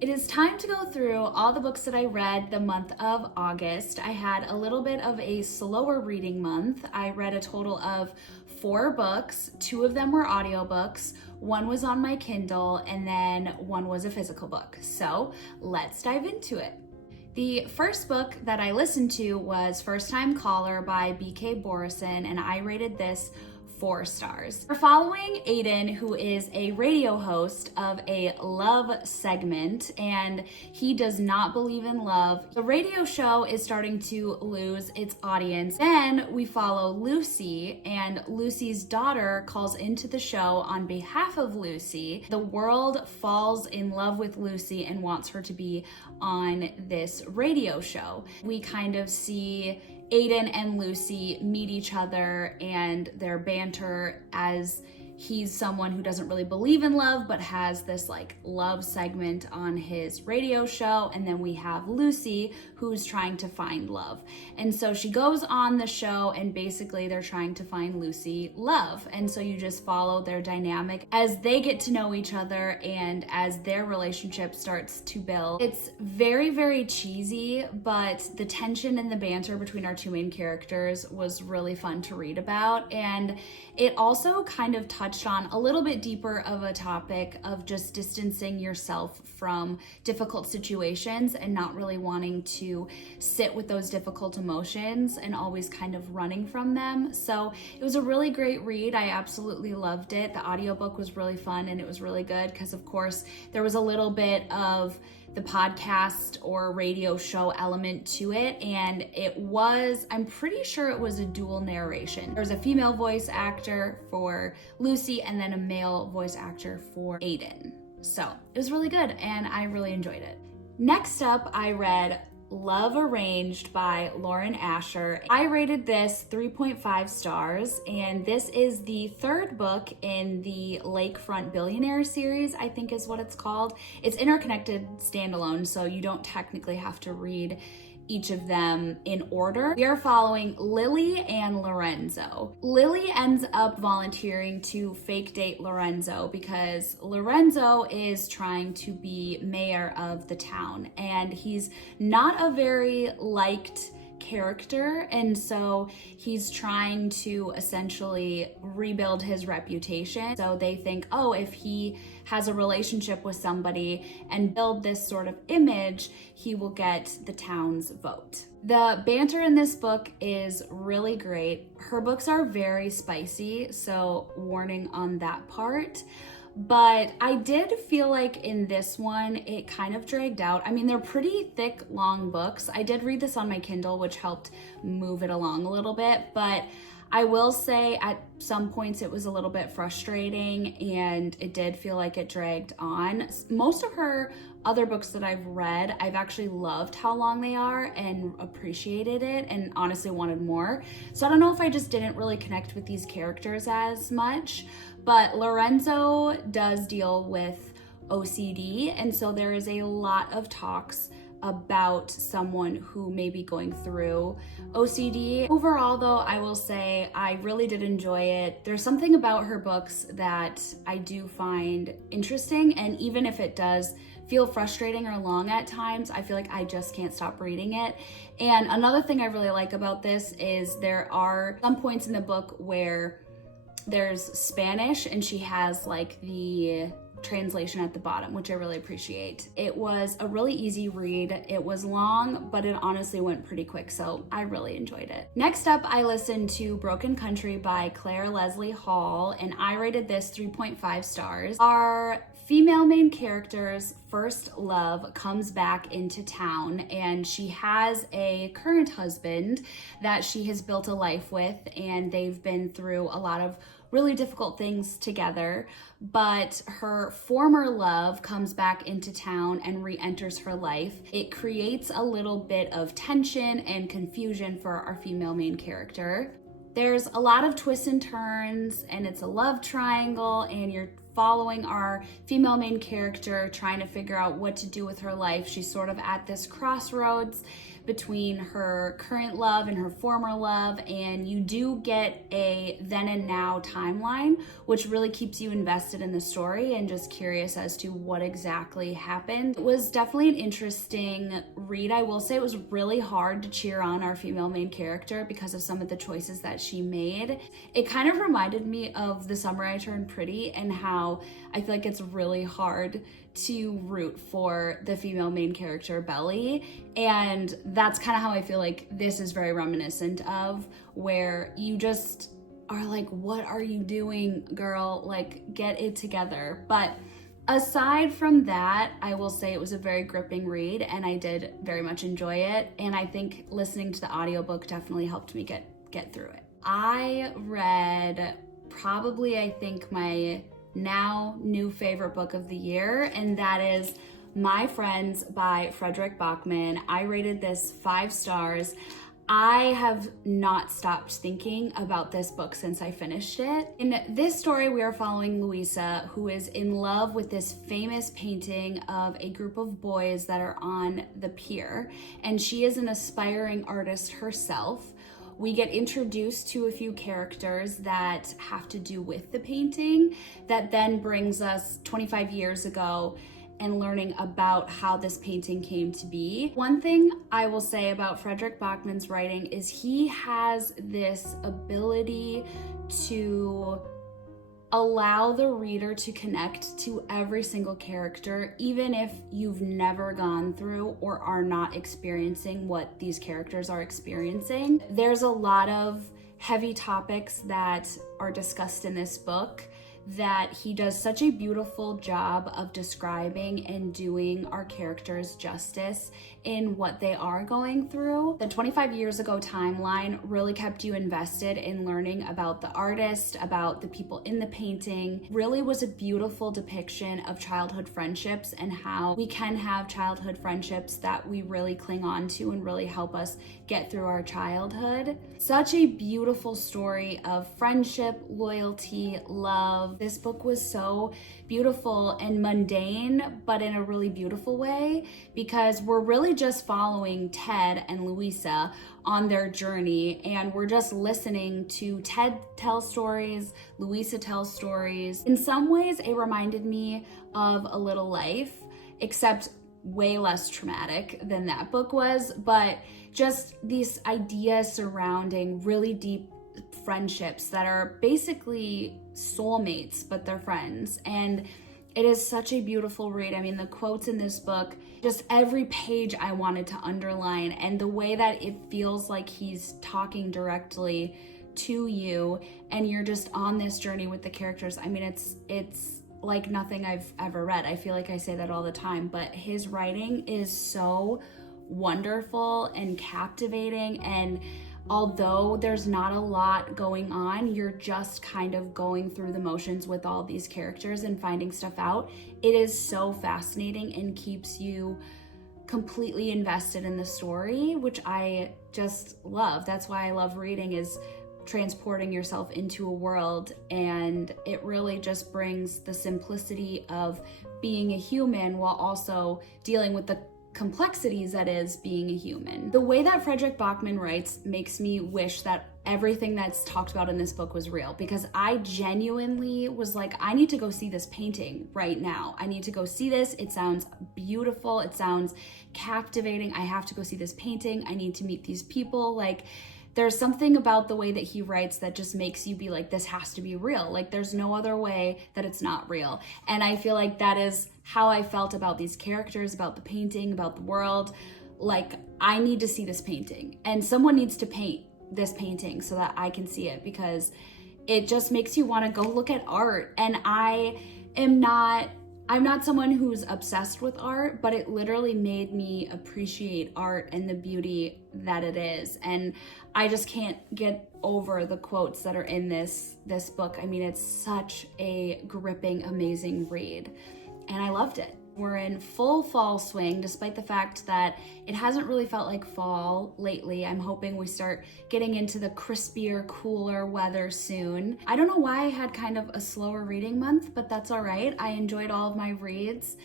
It is time to go through all the books that I read the month of August. I had a little bit of a slower reading month. I read a total of 4 books. 2 of them were audiobooks, 1 was on my Kindle, and then 1 was a physical book. So let's dive into it. The first book that I listened to was First Time Caller by B.K. Borison, and I rated this 4 stars. We're following Aiden, who is a radio host of a love segment, and he does not believe in love. The radio show is starting to lose its audience. Then we follow Lucy, and Lucy's daughter calls into the show on behalf of Lucy. The world falls in love with Lucy and wants her to be on this radio show. We kind of see Aiden and Lucy meet each other and their banter as he's someone who doesn't really believe in love but has this like love segment on his radio show. And then we have Lucy, who's trying to find love. And so she goes on the show and basically they're trying to find Lucy love. And so you just follow their dynamic as they get to know each other and as their relationship starts to build. It's very, very cheesy, but the tension and the banter between our 2 main characters was really fun to read about. And it also kind of touched on a little bit deeper of a topic of just distancing yourself from difficult situations and not really wanting to sit with those difficult emotions and always kind of running from them. So it was a really great read. I absolutely loved it. The audiobook was really fun and it was really good because of course there was a little bit of the podcast or radio show element to it, and I'm pretty sure it was a dual narration. There was a female voice actor for Lucy and then a male voice actor for Aiden. So it was really good and I really enjoyed it. Next up, I read Love Arranged by Lauren Asher. I rated this 3.5 stars, and this is the 3rd book in the Lakefront Billionaire series, I think is what it's called. It's interconnected standalone, so you don't technically have to read each of them in order. We are following Lily and Lorenzo. Lily ends up volunteering to fake date Lorenzo because Lorenzo is trying to be mayor of the town and he's not a very liked character, and so he's trying to essentially rebuild his reputation. So they think, oh, if he has a relationship with somebody and build this sort of image, he will get the town's vote. The banter in this book is really great. Her books are very spicy, so warning on that part. But I did feel like in this one, it kind of dragged out. I mean, they're pretty thick, long books. I did read this on my Kindle, which helped move it along a little bit. But I will say at some points it was a little bit frustrating and it did feel like it dragged on. Most of her other books that I've read, I've actually loved how long they are and appreciated it and honestly wanted more. So I don't know if I just didn't really connect with these characters as much. But Lorenzo does deal with OCD, and so there is a lot of talks about someone who may be going through OCD. Overall though, I will say I really did enjoy it. There's something about her books that I do find interesting, and even if it does feel frustrating or long at times, I feel like I just can't stop reading it. And another thing I really like about this is there are some points in the book where there's Spanish and she has like the translation at the bottom, which I really appreciate. It was a really easy read. It was long, but it honestly went pretty quick, so I really enjoyed it. Next up, I listened to Broken Country by Claire Leslie Hall, and I rated this 3.5 stars. Our female main character's first love comes back into town, and she has a current husband that she has built a life with, and they've been through a lot of really difficult things together, but her former love comes back into town and re-enters her life. It creates a little bit of tension and confusion for our female main character. There's a lot of twists and turns, and it's a love triangle, and you're following our female main character, trying to figure out what to do with her life. She's sort of at this crossroads between her current love and her former love, and you do get a then and now timeline, which really keeps you invested in the story and just curious as to what exactly happened. It was definitely an interesting read. I will say it was really hard to cheer on our female main character because of some of the choices that she made. It kind of reminded me of The Summer I Turned Pretty and how I feel like it's really hard to root for the female main character, Belly. And that's kind of how I feel like this is very reminiscent of, where you just are like, what are you doing, girl? Like, get it together. But aside from that, I will say it was a very gripping read and I did very much enjoy it. And I think listening to the audiobook definitely helped me get through it. I read probably, I think, my now new favorite book of the year, and that is My Friends by Fredrik Backman. I rated this 5 stars. I have not stopped thinking about this book since I finished it. In this story, we are following Louisa, who is in love with this famous painting of a group of boys that are on the pier, and she is an aspiring artist herself. We get introduced to a few characters that have to do with the painting, that then brings us 25 years ago and learning about how this painting came to be. One thing I will say about Fredrik Backman's writing is he has this ability to allow the reader to connect to every single character, even if you've never gone through or are not experiencing what these characters are experiencing. There's a lot of heavy topics that are discussed in this book that he does such a beautiful job of describing and doing our characters justice in what they are going through. The 25 years ago timeline really kept you invested in learning about the artist, about the people in the painting. Really was a beautiful depiction of childhood friendships and how we can have childhood friendships that we really cling on to and really help us get through our childhood. Such a beautiful story of friendship, loyalty, love. This book was so beautiful and mundane, but in a really beautiful way, because we're really just following Ted and Louisa on their journey, and we're just listening to Ted tell stories, Louisa tell stories. In some ways, it reminded me of A Little Life, except way less traumatic than that book was, but just these ideas surrounding really deep friendships that are basically soulmates, but they're friends. And it is such a beautiful read. I mean, the quotes in this book, just every page I wanted to underline, and the way that it feels like he's talking directly to you and you're just on this journey with the characters. I mean, it's like nothing I've ever read. I feel like I say that all the time, but his writing is so wonderful and captivating, and although there's not a lot going on, you're just kind of going through the motions with all these characters and finding stuff out. It is so fascinating and keeps you completely invested in the story, which I just love. That's why I love reading, is transporting yourself into a world, and it really just brings the simplicity of being a human while also dealing with the complexities that is being a human. The way that Fredrik Backman writes makes me wish that everything that's talked about in this book was real, because I genuinely was like, I need to go see this painting right now. I need to go see this. It sounds beautiful. It sounds captivating. I have to go see this painting. I need to meet these people. Like, there's something about the way that he writes that just makes you be like, this has to be real. Like, there's no other way that it's not real. And I feel like that is how I felt about these characters, about the painting, about the world. Like, I need to see this painting, and someone needs to paint this painting so that I can see it, because it just makes you want to go look at art. And I'm not someone who's obsessed with art, but it literally made me appreciate art and the beauty that it is. And I just can't get over the quotes that are in this book. I mean, it's such a gripping, amazing read, and I loved it. We're in full fall swing, despite the fact that it hasn't really felt like fall lately. I'm hoping we start getting into the crispier, cooler weather soon. I don't know why I had kind of a slower reading month, but that's all right. I enjoyed all of my reads,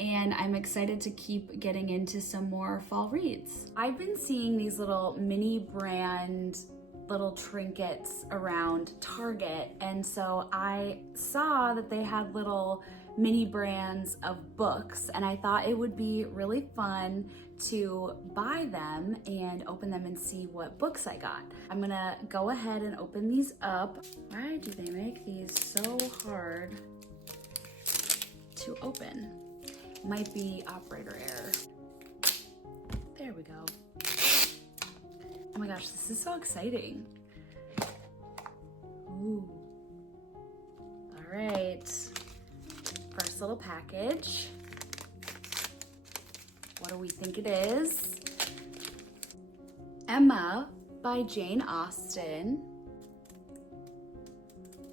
and I'm excited to keep getting into some more fall reads. I've been seeing these little mini brand little trinkets around Target, and so I saw that they had little mini brands of books, and I thought it would be really fun to buy them and open them and see what books I got. I'm gonna go ahead and open these up. Why do they make these so hard to open? Might be operator error. There we go. Oh my gosh, this is so exciting. Ooh. All right. First little package. What do we think it is? Emma by Jane Austen.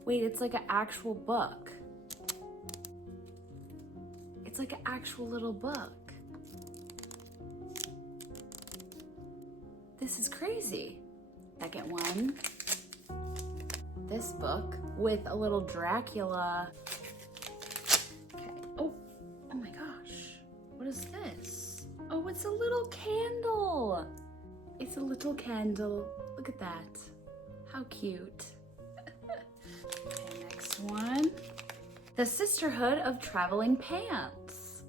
Wait, it's like an actual book. It's like an actual little book. This is crazy. Second one. This book with a little Dracula. Okay. Oh my gosh. What is this? Oh, it's a little candle. It's a little candle. Look at that. How cute. Okay, next one. The Sisterhood of Traveling Pants.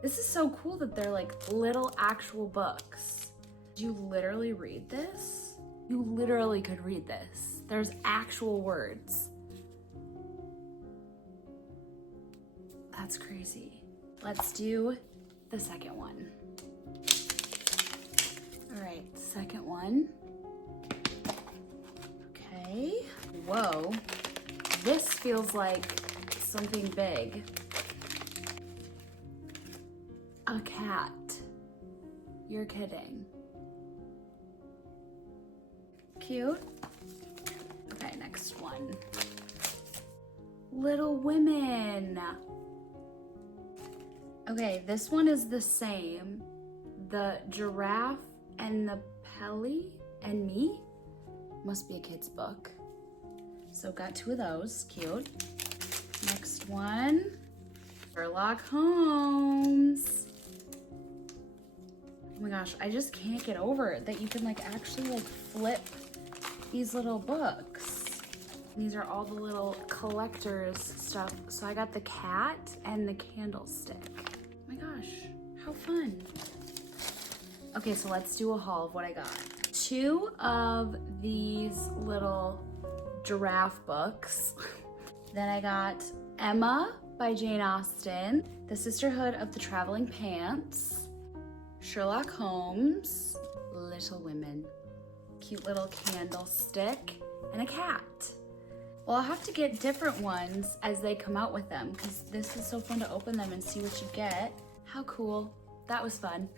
This is so cool that they're like little actual books. Did you literally read this? You literally could read this. There's actual words. That's crazy. Let's do the second one. All right, second one. Okay. Whoa. This feels like something big. A cat. You're kidding. Cute. Okay, next one. Little Women. Okay, this one is the same. The Giraffe and the Pelly and Me. Must be a kid's book. So got two of those, cute. Next one, Sherlock Holmes. Oh my gosh, I just can't get over it that you can like actually like flip these little books. These are all the little collector's stuff. So I got the cat and the candlestick. Oh my gosh, how fun. Okay, so let's do a haul of what I got. Two of these little giraffe books. Then I got Emma by Jane Austen, The Sisterhood of the Traveling Pants, Sherlock Holmes, Little Women. Cute little candlestick, and a cat. Well, I'll have to get different ones as they come out with them because this is so fun to open them and see what you get. How cool. That was fun.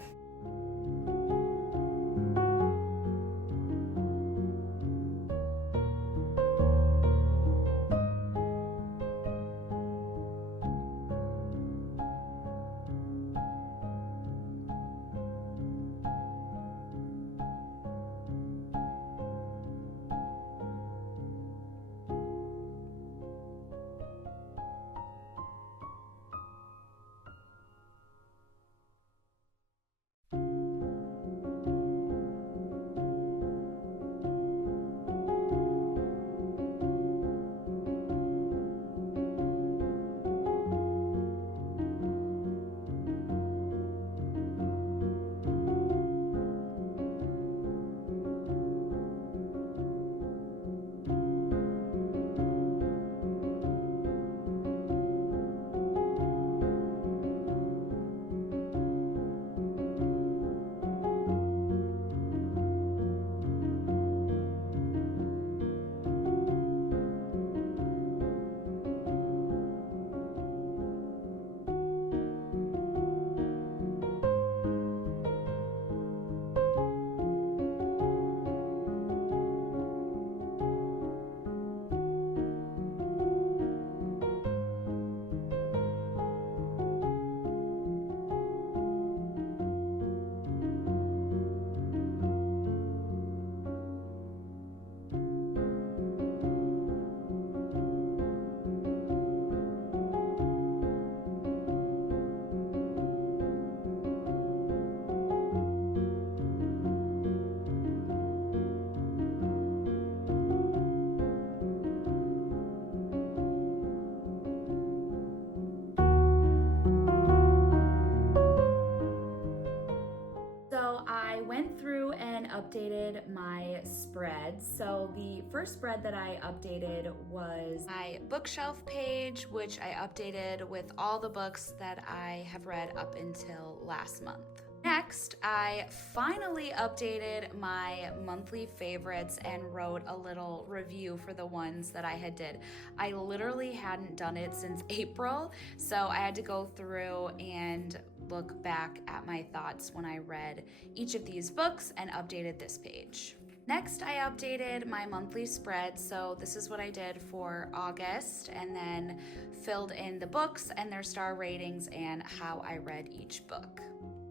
updated my spreads. So the first spread that I updated was my bookshelf page, which I updated with all the books that I have read up until last month. Next, I finally updated my monthly favorites and wrote a little review for the ones that I had did. I literally hadn't done it since April, so I had to go through and look back at my thoughts when I read each of these books and updated this page. Next, I updated my monthly spread, so this is what I did for August, and then filled in the books and their star ratings and how I read each book.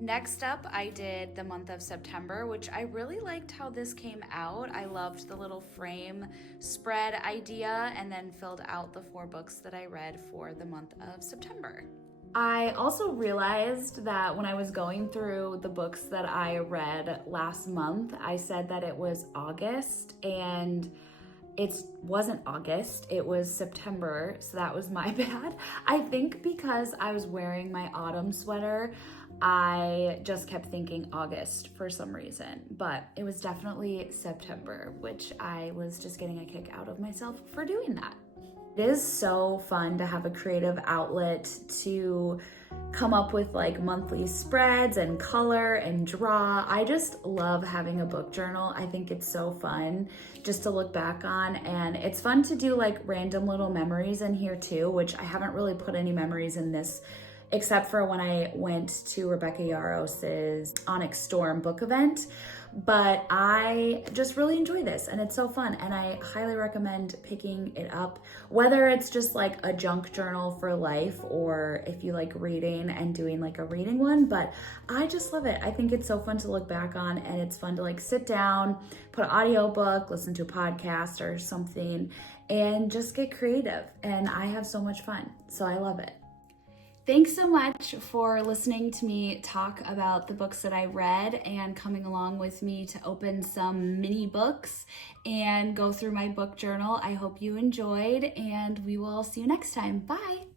Next up, I did the month of September, which I really liked how this came out. I loved the little frame spread idea, and then filled out the 4 books that I read for the month of September. I also realized that when I was going through the books that I read last month, I said that it was August, and it wasn't August, it was September, so that was my bad. I think because I was wearing my autumn sweater, I just kept thinking August for some reason, but it was definitely September, which I was just getting a kick out of myself for doing that. It is so fun to have a creative outlet to come up with like monthly spreads and color and draw. I just love having a book journal. I think it's so fun just to look back on, and it's fun to do like random little memories in here too, which I haven't really put any memories in this except for when I went to Rebecca Yaros's Onyx Storm book event. But I just really enjoy this, and it's so fun, and I highly recommend picking it up, whether it's just like a junk journal for life or if you like reading and doing like a reading one. But I just love it. I think it's so fun to look back on, and it's fun to like sit down, put an audiobook, listen to a podcast or something, and just get creative. And I have so much fun, so I love it. Thanks so much for listening to me talk about the books that I read and coming along with me to open some mini books and go through my book journal. I hope you enjoyed, and we will see you next time. Bye.